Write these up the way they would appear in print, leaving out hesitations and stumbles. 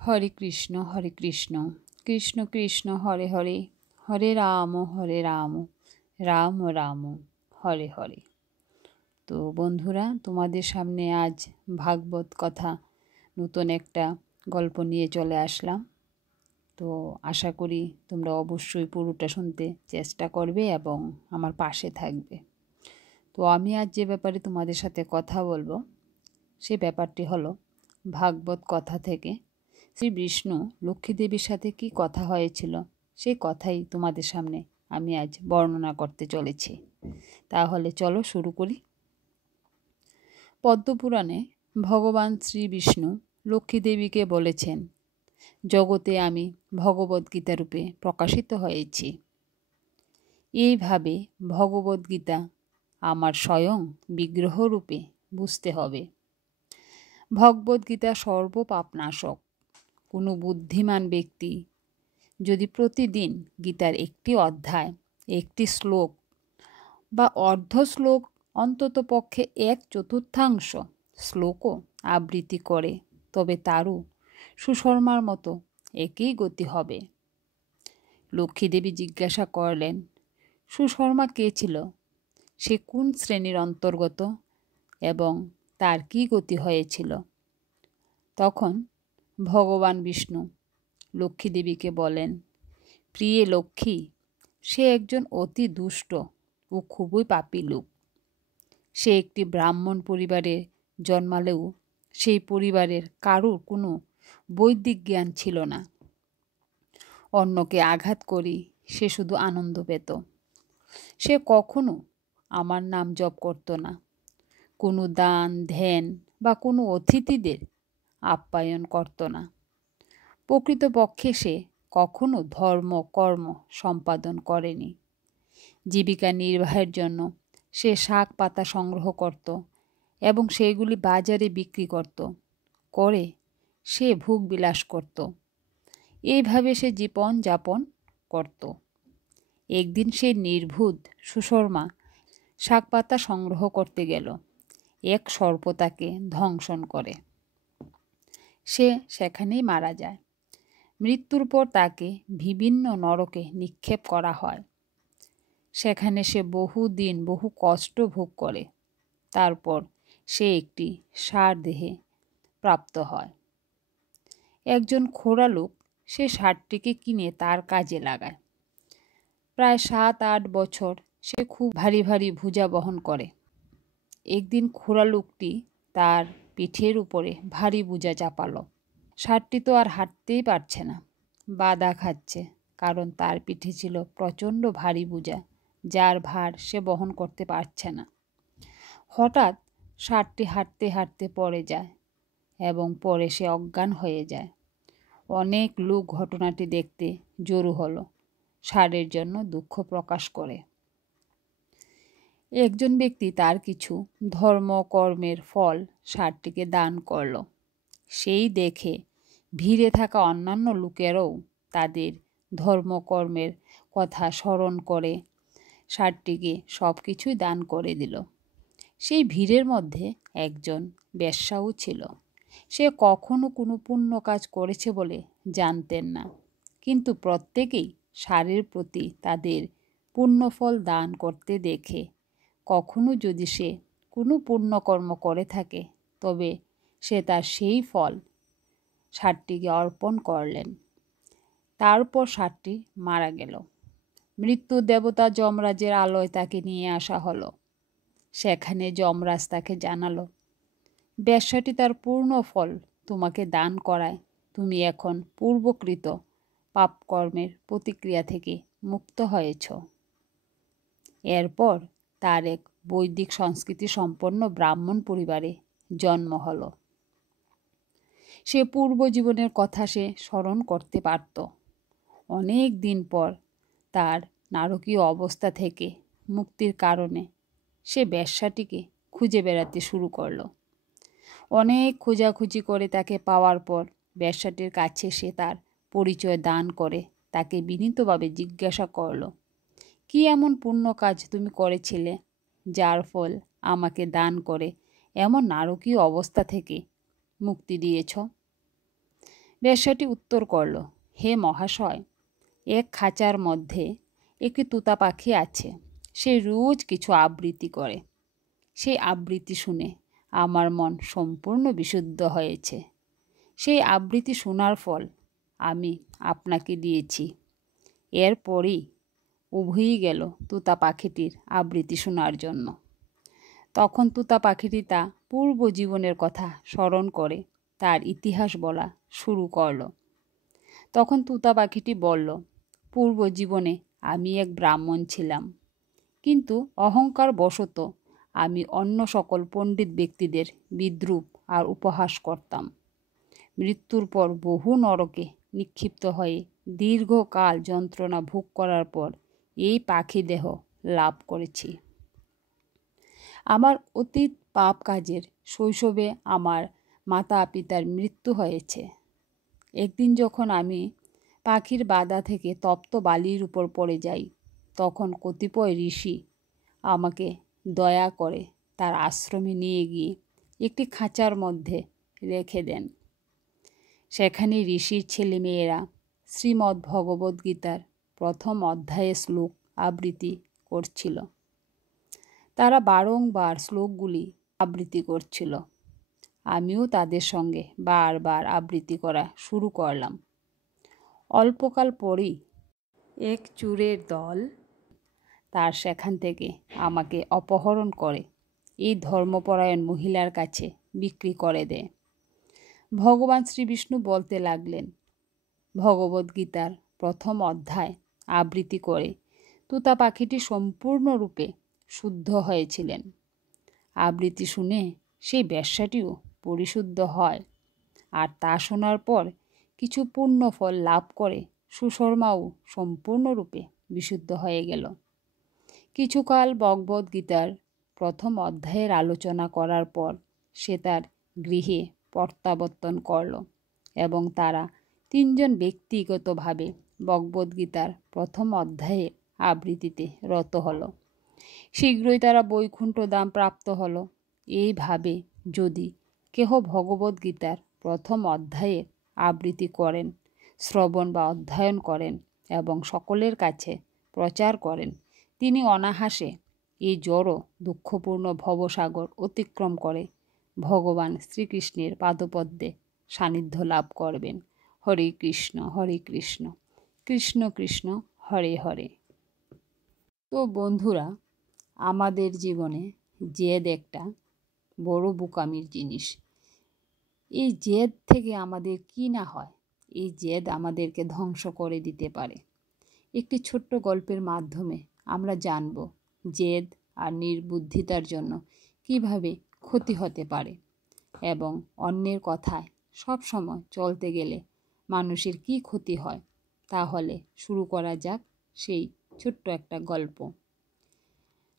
হরে কৃষ্ণ কৃষ্ণ কৃষ্ণ হরে হরে, হরে রাম রাম রাম হরে হরে। তো বন্ধুরা, তোমাদের সামনে আজ ভাগবত কথা নতুন একটা গল্প নিয়ে চলে আসলাম। তো আশা করি তোমরা অবশ্যই পুরোটা শুনতে চেষ্টা করবে এবং আমার পাশে থাকবে। তো আমি আজ যে ব্যাপারে তোমাদের সাথে কথা বলবো সে ব্যাপারটি হলো ভাগবত কথা থেকে শ্রী বিষ্ণু লক্ষ্মী দেবীর সাথে কি কথা হয়েছিল সেই কথাই তোমাদের সামনে আমি আজ বর্ণনা করতে চলেছি। তাহলে চলো শুরু করি। পদ্মপুরাণে ভগবান শ্রী বিষ্ণু লক্ষ্মী দেবীকে বলেছেন, জগতে আমি ভগবদ্গীতা রূপে প্রকাশিত হয়েছি। এইভাবে ভগবদ্গীতা আমার স্বয়ং বিগ্রহ রূপে বুঝতে হবে। ভগবদ্গীতা সর্বপাপনাশক। কোনো বুদ্ধিমান ব্যক্তি যদি প্রতিদিন গীতার একটি অধ্যায়, একটি শ্লোক বা অর্ধ শ্লোক, অন্তত পক্ষে 1/4 শ্লোকও আবৃত্তি করে তবে তারও সুশর্মার মতো একই গতি হবে। লক্ষ্মীদেবী জিজ্ঞাসা করলেন, সুশর্মা কে ছিল? সে কোন শ্রেণীর অন্তর্গত এবং তার কি গতি হয়েছিল? তখন ভগবান বিষ্ণু লক্ষ্মীদেবীকে বলেন, প্রিয়ে লক্ষ্মী, সে একজন অতি দুষ্ট ও খুবই পাপী লোক। সে একটি ব্রাহ্মণ পরিবারে জন্মালেও সেই পরিবারের কারোর কোনো বৈদিক জ্ঞান ছিল না। অন্যকে আঘাত করি সে শুধু আনন্দ পেত। সে কখনো আমার নাম জপ করত না, কোনো দান ধ্যান বা কোনো অতিথিদের আপ্যায়ন করত না। প্রকৃতপক্ষে সে কখনো ধর্ম কর্ম সম্পাদন করেনি। জীবিকা নির্বাহের জন্য সে শাক পাতা সংগ্রহ করত এবং সেগুলি বাজারে বিক্রি করে সে ভোগ বিলাস করত। এইভাবে সে জীবন যাপন করত। একদিন সে নির্বুধ সুশর্মা শাক পাতা সংগ্রহ করতে গেল। এক সর্প তাকে ধ্বংসন করে। সে সেখানেই মারা যায়। মৃত্যুর পর তাকে বিভিন্ন নরকে নিক্ষেপ করা হয়। সেখানে সে বহুদিন বহু কষ্ট ভোগ করে। তারপর সে একটি ষাঁড় দেহে প্রাপ্ত হয়। একজন খোঁড়া লোক সে ষাঁড়টিকে কিনে তার কাজে লাগায়। প্রায় 7-8 বছর সে খুব ভারী ভারী বোঝা বহন করে। একদিন খোঁড়া লোকটি তার পিঠের উপরে ভারী বোঝা চাপালো। ষাঁড়টি তো আর হাঁটতেই পারছে না, বাধা খাচ্ছে, কারণ তার পিঠে ছিল প্রচণ্ড ভারী বোঝা, যার ভার সে বহন করতে পারছে না। হঠাৎ ষাঁড়টি হাঁটতে হাঁটতে পড়ে যায় এবং পরে সে অজ্ঞান হয়ে যায়। অনেক লোক ঘটনাটি দেখতে জড়ো হলো, ষাঁড়ের জন্য দুঃখ প্রকাশ করে। একজন ব্যক্তি তার কিছু ধর্ম কর্মের ফল ষাঁড়টিকে দান করল। সেই দেখে ভিড়ে থাকা অন্যান্য লোকেরাও তাদের ধর্মকর্মের কথা স্মরণ করে ষাঁড়টিকে সব কিছুই দান করে দিল। সেই ভিড়ের মধ্যে একজন বেশ্যাও ছিল। সে কখনো কোনো পুণ্য কাজ করেছে বলে জানতেন না, কিন্তু প্রত্যেকেই ষাঁড়ের প্রতি তাদের পুণ্যফল দান করতে দেখে কখনো যদি সে কোনো পুণ্যকর্ম করে থাকে তবে সে তার সেই ফল ষাঁড়টিকে অর্পণ করলেন। তারপর ষাঁড়টি মারা গেল। মৃত্যু দেবতা যমরাজের আলয় তাকে নিয়ে আসা হলো। সেখানে যমরাজ তাকে জানালো, বেশ্যাটি তার পূর্ণ ফল তোমাকে দান করায় তুমি এখন পূর্বকৃত পাপকর্মের প্রতিক্রিয়া থেকে মুক্ত হয়েছ। এরপর তার এক বৈদিক সংস্কৃতি সম্পন্ন ব্রাহ্মণ পরিবারে জন্ম হলো। সে পূর্বজীবনের কথা সে স্মরণ করতে পারত। অনেক দিন পর তার নারকীয় অবস্থা থেকে মুক্তির কারণে সে বেশ্যাটিকে খুঁজে বেড়াতে শুরু করলো। অনেক খোঁজাখুঁজি করে তাকে পাওয়ার পর বেশ্যাটির কাছে সে তার পরিচয় দান করে তাকে বিনীতভাবে জিজ্ঞাসা করল, কি এমন পুণ্য কাজ তুমি করেছিলে যার ফল আমাকে দান করে এমন নারকীয় অবস্থা থেকে মুক্তি দিয়েছ? বেশ্যাটি উত্তর করল, হে মহাশয়, এক খাঁচার মধ্যে একটি তোতা পাখি আছে। সে রোজ কিছু আবৃত্তি করে। সেই আবৃত্তি শুনে আমার মন সম্পূর্ণ বিশুদ্ধ হয়েছে। সেই আবৃত্তি শোনার ফল আমি আপনাকে দিয়েছি। এরপরই উভয়ই গেল তোতা পাখিটির আবৃত্তি শোনার জন্য। তখন তোতা পাখিটি তা পূর্ব জীবনের কথা স্মরণ করে তার ইতিহাস বলা শুরু করল। তখন তোতা পাখিটি বলল, পূর্ব জীবনে আমি এক ব্রাহ্মণ ছিলাম, কিন্তু অহংকার বশত আমি অন্য সকল পণ্ডিত ব্যক্তিদের বিদ্রূপ আর উপহাস করতাম। মৃত্যুর পর বহু নরকে নিক্ষিপ্ত হয়ে দীর্ঘকাল যন্ত্রণা ভোগ করার পর এই পাখি দেহ লাভ করেছি। আমার অতীত পাপ কাজের শৈশবে আমার মাতা পিতার মৃত্যু হয়েছে। একদিন যখন আমি পাখির বাদা থেকে তপ্ত বালির উপর পড়ে যাই, তখন কতিপয় ঋষি আমাকে দয়া করে তার আশ্রমে নিয়ে গিয়ে একটি খাঁচার মধ্যে রেখে দেন। সেখানে ঋষির ছেলেমেয়েরা শ্রীমদ্ ভগবদ্গীতার প্রথম অধ্যায়ে শ্লোক আবৃত্তি করছিল। তারা বারংবার শ্লোকগুলি আবৃত্তি করছিল। আমিও তাদের সঙ্গে বারবার আবৃত্তি করা শুরু করলাম। অল্পকাল পরেই এক চোরের দল তার সেখান থেকে আমাকে অপহরণ করে এই ধর্মপরায়ণ মহিলার কাছে বিক্রি করে দেয়। ভগবান শ্রীবিষ্ণু বলতে লাগলেন, ভগবদ্গীতার প্রথম অধ্যায় আবৃত্তি করে তোতা পাখিটি সম্পূর্ণরূপে শুদ্ধ হয়েছিলেন। আবৃত্তি শুনে সেই বেশ্যাটিও পরিশুদ্ধ হয়, আর তা শোনার পর কিছু পুণ্য ফল লাভ করে সুশর্মাও সম্পূর্ণরূপে বিশুদ্ধ হয়ে গেল। কিছুকাল ভগবদ্গীতার প্রথম অধ্যায়ের আলোচনা করার পর সে তার গৃহে প্রত্যাবর্তন করল এবং তারা তিনজন ব্যক্তিগতভাবে ভগবদ্গীতার প্রথম অধ্যায়ে আবৃত্তিতে রত হল। শীঘ্রই তারা বৈকুণ্ঠ ধাম প্রাপ্ত হল। এইভাবে যদি কেহ ভগবদ্গীতার প্রথম অধ্যায়ের আবৃত্তি করেন, শ্রবণ বা অধ্যয়ন করেন এবং সকলের কাছে প্রচার করেন, তিনি অনায়াসে এই জড় দুঃখপূর্ণ ভবসাগর অতিক্রম করে ভগবান শ্রীকৃষ্ণের পাদপদ্মে সান্নিধ্য লাভ করবেন। হরে কৃষ্ণ কৃষ্ণ কৃষ্ণ হরে হরে। তো বন্ধুরা, আমাদের জীবনে জেদ একটা বড় বোকামির জিনিস। এই জেদ থেকে আমাদের কি না হয়, এই জেদ আমাদেরকে ধ্বংস করে দিতে পারে। একটি ছোট্ট গল্পের মাধ্যমে আমরা জানব জেদ আর নির্বুদ্ধিতার জন্য কিভাবে ক্ষতি হতে পারে এবং অন্যের কথায় সবসময় চলতে গেলে মানুষের কি ক্ষতি হয়। তাহলে শুরু করা যাক সেই ছোট্ট একটা গল্প।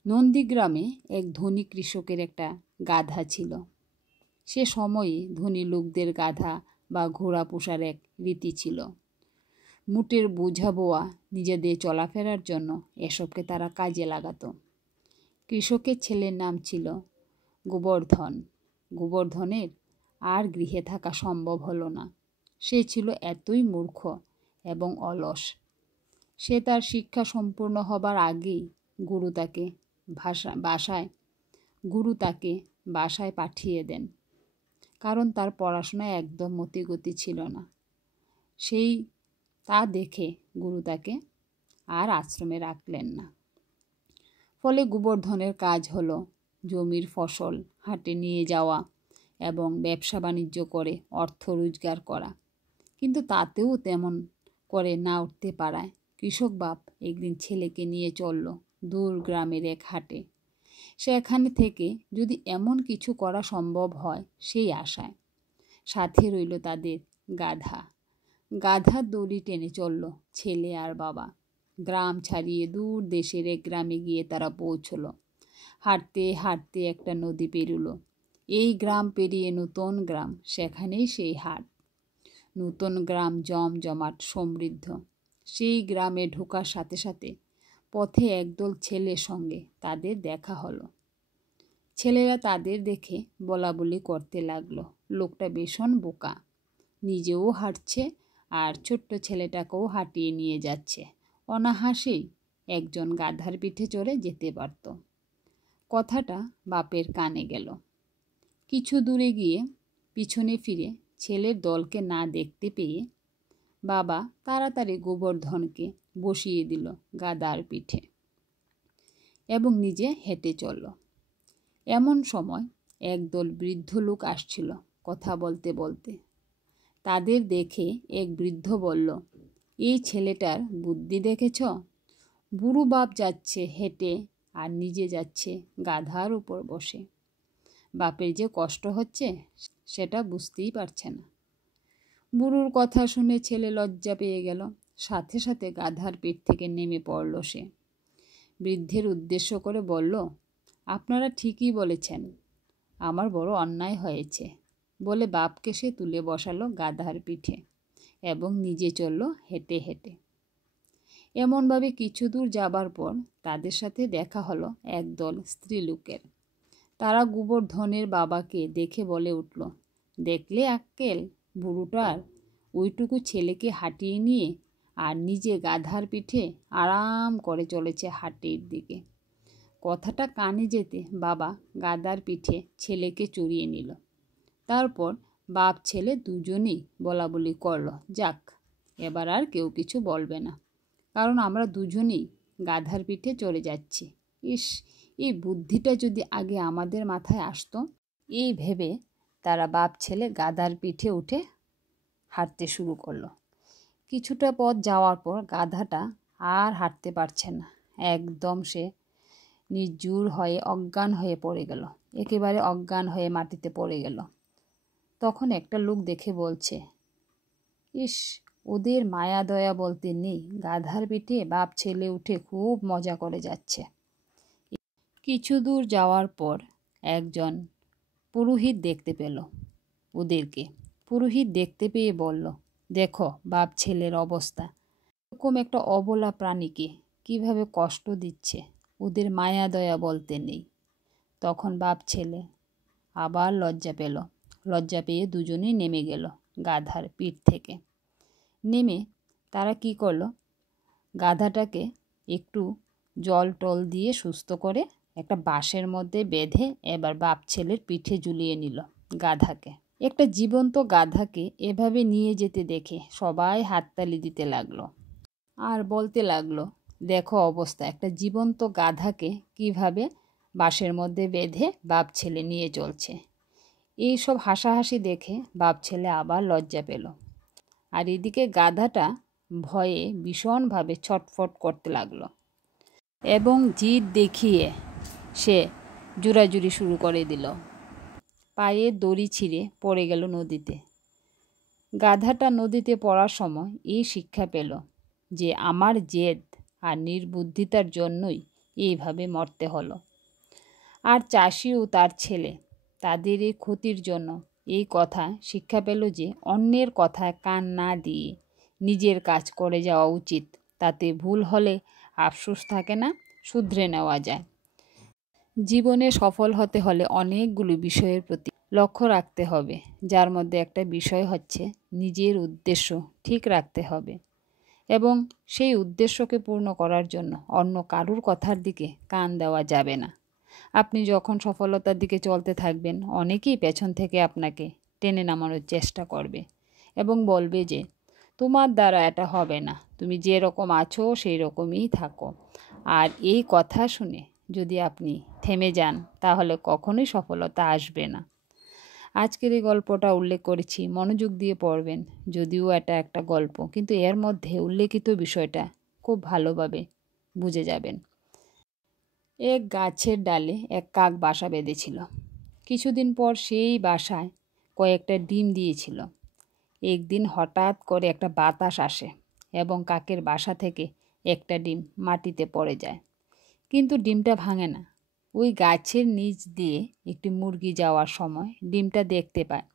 নন্দীগ্রামে এক ধনী কৃষকের একটা গাধা ছিল। সে সময়ে ধনী লোকদের গাধা বা ঘোড়া পোষার এক রীতি ছিল। মুটের বোঝা বোয়া নিজেদের চলাফেরার জন্য এসবকে তারা কাজে লাগাতো। কৃষকের ছেলের নাম ছিল গোবর্ধন। গোবর্ধনের আর গৃহে থাকা সম্ভব হলো না। সে ছিল এতই মূর্খ এবং অলস। সে তার শিক্ষা সম্পূর্ণ হবার আগেই গুরু তাকে বাসায় পাঠিয়ে দেন, কারণ তার পড়াশোনায় একদম মতিগতি ছিল না। তা দেখে গুরু তাকে আর আশ্রমে রাখলেন না। ফলে গোবর্ধনের কাজ হলো জমির ফসল হাটে নিয়ে যাওয়া এবং ব্যবসা বাণিজ্য করে অর্থ রোজগার করা। কিন্তু তাতেও তেমন করে না উঠতে পারায় কৃষক বাপ একদিন ছেলেকে নিয়ে চলল দূর গ্রামের এক হাটে। সেখানে থেকে যদি এমন কিছু করা সম্ভব হয় সেই আশায়। সাথে রইল তাদের গাধার দড়ি টেনে চলল ছেলে আর বাবা। গ্রাম ছাড়িয়ে দূর দেশের এক গ্রামে গিয়ে তারা পৌঁছল। হাঁটতে হাঁটতে একটা নদী পেরুল। এই গ্রাম পেরিয়ে নতুন গ্রাম, সেখানেই সেই হাট। নতুন গ্রাম জমজমাট সমৃদ্ধ। সেই গ্রামে ঢোকার সাথে সাথে পথে একদল ছেলের সঙ্গে তাদের দেখা হলো। ছেলেরা তাদের দেখে বলাবলি করতে লাগলো, লোকটা ভীষণ বোকা, নিজেও হাঁটছে আর ছোট্ট ছেলেটাকেও হাঁটিয়ে নিয়ে যাচ্ছে। অনায়াসেই একজন গাধার পিঠে চড়ে যেতে পারত। কথাটা বাপের কানে গেল। কিছু দূরে গিয়ে পিছনে ফিরে ছেলের দলকে না দেখতে পেয়ে বাবা তাড়াতাড়ি গোবর্ধনকে বসিয়ে দিল গাধার পিঠে এবং নিজে হেঁটে চলল। এমন সময় একদল বৃদ্ধ লোক আসছিল কথা বলতে বলতে। তাদের দেখে এক বৃদ্ধ বলল, এই ছেলেটার বুদ্ধি দেখেছ? বুড়ো বাপ যাচ্ছে হেঁটে আর নিজে যাচ্ছে গাধার উপর বসে। বাপের যে কষ্ট হচ্ছে সেটা বুঝতেই পারছে না। বুড়োর কথা শুনে ছেলে লজ্জা পেয়ে গেল। সাথে সাথে গাধার পিঠ থেকে নেমে পড়ল সে। বৃদ্ধের উদ্দেশ্য করে বলল, আপনারা ঠিকই বলেছেন, আমার বড় অন্যায় হয়েছে বলে বাপকে সে তুলে বসালো গাধার পিঠে এবং নিজে চলল হেঁটে হেঁটে। এমনভাবে কিছু দূর যাবার পর তাদের সাথে দেখা হলো একদল স্ত্রীলোকের। তারা গোবর্ধনের বাবাকে দেখে বলে উঠল, দেখলে আক্কেল, বুড়োটার ওইটুকু ছেলেকে হাঁটিয়ে নিয়ে আর নিজে গাধার পিঠে আরাম করে চলেছে হাটের দিকে। কথাটা কানে যেতে বাবা গাধার পিঠে ছেলেকে চড়িয়ে নিল। তারপর বাপ ছেলে দুজনেই বলাবলি করলো, যাক, এবার আর কেউ কিছু বলবে না, কারণ আমরা দুজনেই গাধার পিঠে চড়ে যাচ্ছি। ইস, এই বুদ্ধিটা যদি আগে আমাদের মাথায় আসতো। এই ভেবে তারা বাপ ছেলে গাধার পিঠে উঠে হাঁটতে শুরু করলো। কিছুটা পথ যাওয়ার পর গাধাটা আর হাঁটতে পারছে না। একদম সে নির্জীব হয়ে অজ্ঞান হয়ে পড়ে গেল, একেবারে অজ্ঞান হয়ে মাটিতে পড়ে গেল। তখন একটা লোক দেখে বলছে, ইস, ওদের মায়া দয়া বলতে নেই, গাধার পিঠে বাপ ছেলে উঠে খুব মজা করে যাচ্ছে। কিছু দূর যাওয়ার পর একজন পুরোহিত দেখতে পেল ওদেরকে। পুরোহিত দেখতে পেয়ে বলল, দেখো বাপ ছেলের অবস্থা, এরকম একটা অবলা প্রাণীকে কিভাবে কষ্ট দিচ্ছে, ওদের মায়া দয়া বলতে নেই। তখন বাপ ছেলে আবার লজ্জা পেল। লজ্জা পেয়ে দুজনেই নেমে গেল গাধার পিঠ থেকে। নেমে তারা কি করলো, গাধাটাকে একটু জল টল দিয়ে সুস্থ করে একটা বাঁশের মধ্যে বেঁধে এবার বাপ ছেলের পিঠে ঝুলিয়ে নিল গাধাকে। একটা জীবন্ত গাধাকে এভাবে নিয়ে যেতে দেখে সবাই হাততালি দিতে লাগলো আর বলতে লাগলো, দেখো অবস্থা, একটা জীবন্ত গাধাকে কিভাবে বাঁশের মধ্যে বেঁধে বাপ ছেলে নিয়ে চলছে। এই সব হাসাহাসি দেখে বাপ ছেলে আবার লজ্জা পেল। আর এদিকে গাধাটা ভয়ে ভীষণভাবে ছটফট করতে লাগলো এবং জিদ দেখিয়ে সে জোরাজুরি শুরু করে দিল। পায়ে দড়ি ছিঁড়ে পড়ে গেল নদীতে। গাধাটা নদীতে পড়ার সময় এই শিক্ষা পেল যে আমার জেদ আর নির্বুদ্ধিতার জন্যই এইভাবে মরতে হলো। আর চাষি ও তার ছেলে তাদের এই ক্ষতির জন্য এই কথা শিক্ষা পেল যে অন্যের কথায় কান না দিয়ে নিজের কাজ করে যাওয়া উচিত। তাতে ভুল হলে আফসোস থাকে না, শুধরে নেওয়া যায়। জীবনে সফল হতে হলে অনেকগুলো বিষয়ের প্রতি লক্ষ্য রাখতে হবে, যার মধ্যে একটা বিষয় হচ্ছে নিজের উদ্দেশ্য ঠিক রাখতে হবে এবং সেই উদ্দেশ্যকে পূর্ণ করার জন্য অন্য কারুর কথার দিকে কান দেওয়া যাবে না। আপনি যখন সফলতার দিকে চলতে থাকবেন, অনেকেই পেছন থেকে আপনাকে টেনে নামানোর চেষ্টা করবে এবং বলবে যে তোমার দ্বারা এটা হবে না, তুমি যেরকম আছো সেই রকমই থাকো। আর এই কথা শুনে যদি আপনি থেমে যান তাহলে কখনোই সফলতা আসবে না। আজকের এই গল্পটা উল্লেখ করেছি, মনোযোগ দিয়ে পড়বেন। যদিও এটা একটা গল্প, কিন্তু এর মধ্যে উল্লেখিত বিষয়টা খুব ভালোভাবে বুঝে যাবেন। এক গাছের ডালে এক কাক বাসা বেঁধেছিল। কিছুদিন পর সেই বাসায় কয়েকটা ডিম দিয়েছিল। একদিন হঠাৎ করে একটা বাতাস আসে এবং কাকের বাসা থেকে একটা ডিম মাটিতে পড়ে যায়, কিন্তু ডিমটা ভাঙে না। ওই গাছের নিচ দিয়ে একটি মুরগি যাওয়ার সময় ডিমটা দেখতে পায়।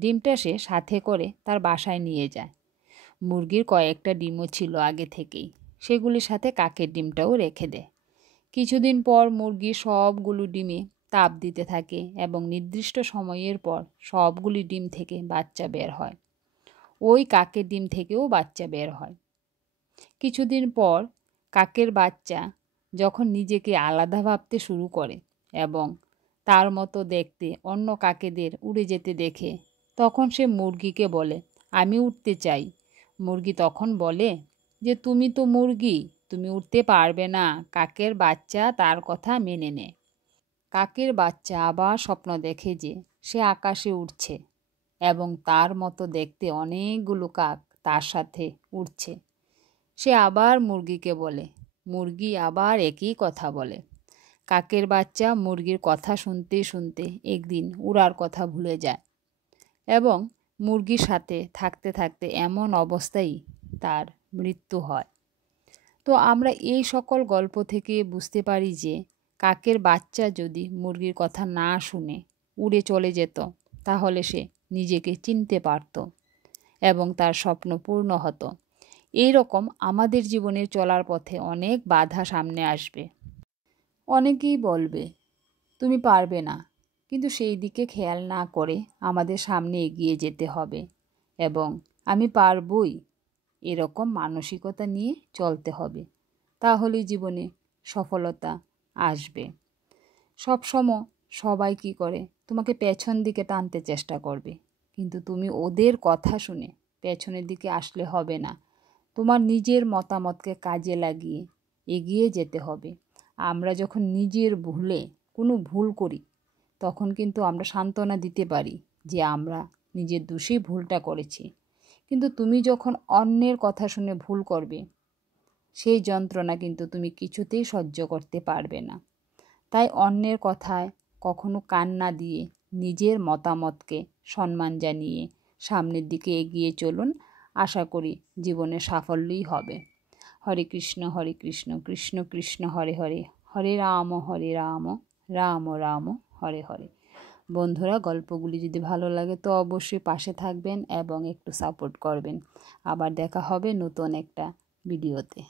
ডিমটা সে সাথে করে তার বাসায় নিয়ে যায়। মুরগির কয়েকটা ডিমও ছিল আগে থেকেই, সেগুলির সাথে কাকের ডিমটাও রেখে দেয়। কিছুদিন পর মুরগি সবগুলো ডিমে তাপ দিতে থাকে এবং নির্দিষ্ট সময়ের পর সবগুলি ডিম থেকে বাচ্চা বের হয়। ওই কাকের ডিম থেকেও বাচ্চা বের হয়। কিছুদিন পর কাকের বাচ্চা যখন নিজেকে আলাদা ভাবতে শুরু করে এবং তার মতো দেখতে অন্য কাকেদের উড়ে যেতে দেখে, তখন সে মুরগিকে বলে, আমি উড়তে চাই। মুরগি তখন বলে যে তুমি তো মুরগি, তুমি উড়তে পারবে না। কাকের বাচ্চা তার কথা মেনে নেয়। কাকের বাচ্চা আবার স্বপ্ন দেখে যে সে আকাশে উড়ছে এবং তার মতো দেখতে অনেকগুলো কাক তার সাথে উড়ছে। সে আবার মুরগিকে বলে, মুরগি আবার একই কথা বলে। কাকের বাচ্চা মুরগির কথা শুনতে শুনতে একদিন উড়ার কথা ভুলে যায় এবং মুরগির সাথে থাকতে থাকতে এমন অবস্থায় তার মৃত্যু হয়। তো আমরা এই সকল গল্প থেকে বুঝতে পারি যে কাকের বাচ্চা যদি মুরগির কথা না শুনে উড়ে চলে যেত, তাহলে সে নিজেকে চিনতে পারত এবং তার স্বপ্ন পূর্ণ হতো। এই রকম আমাদের জীবনে চলার পথে অনেক বাধা সামনে আসবে। অনেকেই বলবে তুমি পারবে না, কিন্তু সেই দিকে খেয়াল না করে আমাদের সামনে এগিয়ে যেতে হবে এবং আমি পারবই এরকম মানসিকতা নিয়ে চলতে হবে। তাহলেই জীবনে সফলতা আসবে। সবসময় সবাই কী করে, তোমাকে পেছন দিকে টানতে চেষ্টা করবে, কিন্তু তুমি ওদের কথা শুনে পেছনের দিকে আসলে হবে না। তোমার নিজের মতামতকে কাজে লাগিয়ে এগিয়ে যেতে হবে। আমরা যখন নিজের ভুলে কোনো ভুল করি, তখন কিন্তু আমরা সান্ত্বনা দিতে পারি যে আমরা নিজের দোষেই ভুলটা করেছি। কিন্তু তুমি যখন অন্যের কথা শুনে ভুল করবে, সেই যন্ত্রণা কিন্তু তুমি কিছুতেই সহ্য করতে পারবে না। তাই অন্যের কথায় কখনো কান না দিয়ে নিজের মতামতকে সম্মান জানিয়ে সামনের দিকে এগিয়ে চলুন। আশা করি জীবনে সাফল্যই হবে। হরে কৃষ্ণ কৃষ্ণ কৃষ্ণ হরে হরে, হরে রাম রাম রাম হরে হরে। বন্ধুরা, গল্পগুলি যদি ভালো লাগে তো অবশ্যই পাশে থাকবেন এবং একটু সাপোর্ট করবেন। আবার দেখা হবে নতুন একটা ভিডিওতে।